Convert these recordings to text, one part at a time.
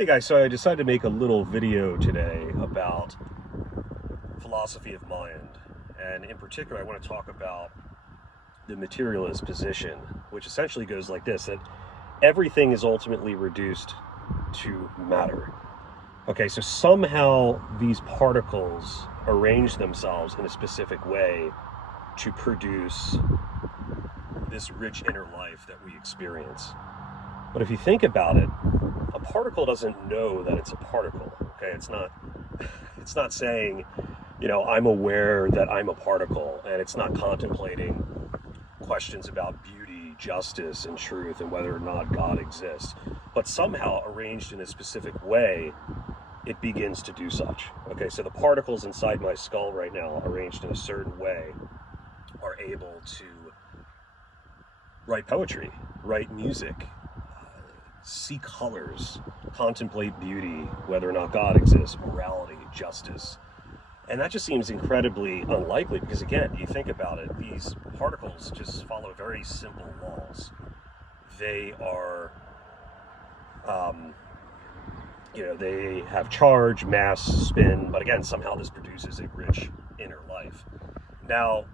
Hey guys, so I decided to make a little video today about philosophy of mind, and in particular I want to talk about the materialist position, which essentially goes like this: that everything is ultimately reduced to matter. Okay, so somehow these particles arrange themselves in a specific way to produce this rich inner life that we experience. But if you think about it, a particle doesn't know that it's a particle. Okay, it's not saying, I'm aware that I'm a particle, and it's not contemplating questions about beauty, justice, and truth, and whether or not God exists. But somehow, arranged in a specific way, it begins to do such. Okay, so the particles inside my skull right now, arranged in a certain way, are able to write poetry, write music, see colors, contemplate beauty, whether or not God exists, morality, justice. And that just seems incredibly unlikely because, again, you think about it, these particles just follow very simple laws. They are, they have charge, mass, spin, but again, somehow this produces a rich inner life. Now,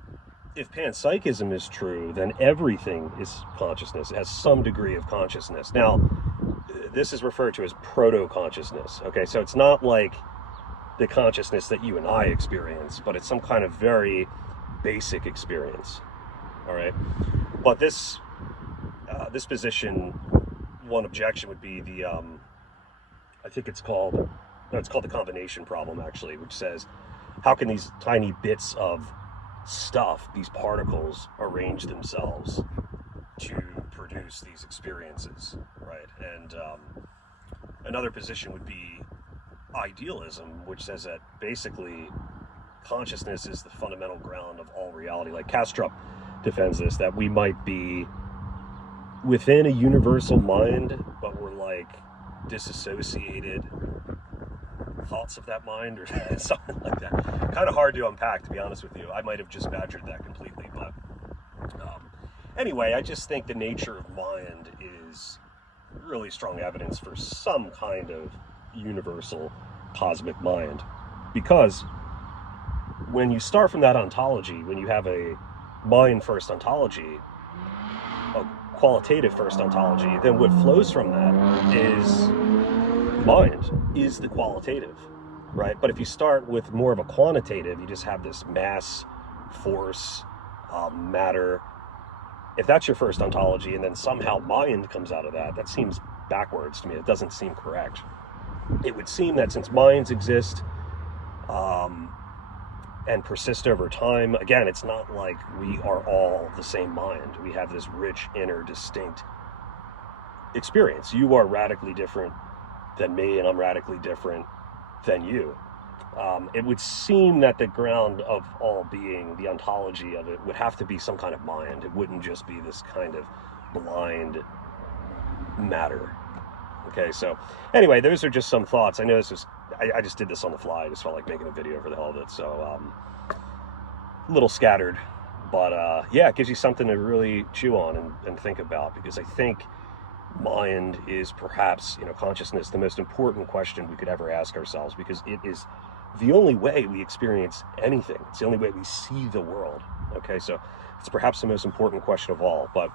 if panpsychism is true, then everything is consciousness. It has some degree of consciousness. Now, this is referred to as proto-consciousness. Okay, so it's not like the consciousness that you and I experience, but it's some kind of very basic experience. All right, but this position, one objection would be the I think it's called the combination problem, actually, which says, how can these tiny bits of stuff, these particles, arrange themselves to produce these experiences, right? And another position would be idealism, which says that basically consciousness is the fundamental ground of all reality. Like Kastrup defends this, that we might be within a universal mind, but we're like disassociated thoughts of that mind or something like that. Kind of hard to unpack, to be honest with you. I might have just badgered that completely, but anyway, I just think the nature of mind is really strong evidence for some kind of universal cosmic mind, because when you start from that ontology, when you have a mind first ontology, a qualitative first ontology, then what flows from that is mind is the qualitative, right? But if you start with more of a quantitative, you just have this mass, force, matter. If that's your first ontology and then somehow mind comes out of that, that seems backwards to me. It doesn't seem correct. It would seem that since minds exist and persist over time, again, it's not like we are all the same mind. We have this rich, inner, distinct experience. You are radically different than me, and I'm radically different than you. It would seem that the ground of all being, the ontology of it, would have to be some kind of mind. It wouldn't just be this kind of blind matter. Okay, so anyway, those are just some thoughts. I know this is, I just did this on the fly. I just felt like making a video for the hell of it. So a little scattered, but yeah, it gives you something to really chew on and think about, because I think mind is perhaps, consciousness, the most important question we could ever ask ourselves, because it is the only way we experience anything. It's the only way we see the world. Okay, so it's perhaps the most important question of all. But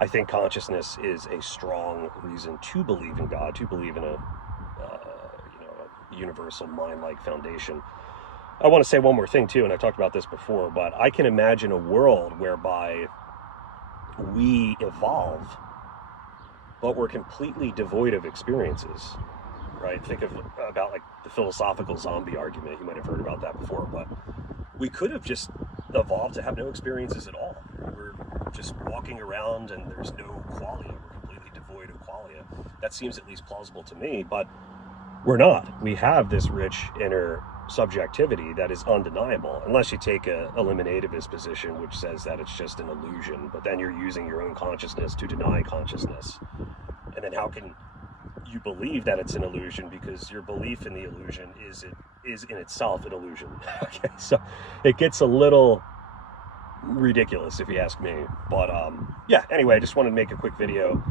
I think consciousness is a strong reason to believe in God, to believe in a universal mind-like foundation. I want to say one more thing too, and I've talked about this before, but I can imagine a world whereby we evolve, but we're completely devoid of experiences, right? Think about like the philosophical zombie argument. You might have heard about that before, but we could have just evolved to have no experiences at all. We're just walking around and there's no qualia. We're completely devoid of qualia. That seems at least plausible to me, but we're not. We have this rich inner subjectivity that is undeniable, unless you take a eliminativist position, which says that it's just an illusion, but then you're using your own consciousness to deny consciousness. And then how can you believe that it's an illusion? Because your belief in the illusion is in itself an illusion. Okay, so it gets a little ridiculous if you ask me. But yeah, anyway, I just wanted to make a quick video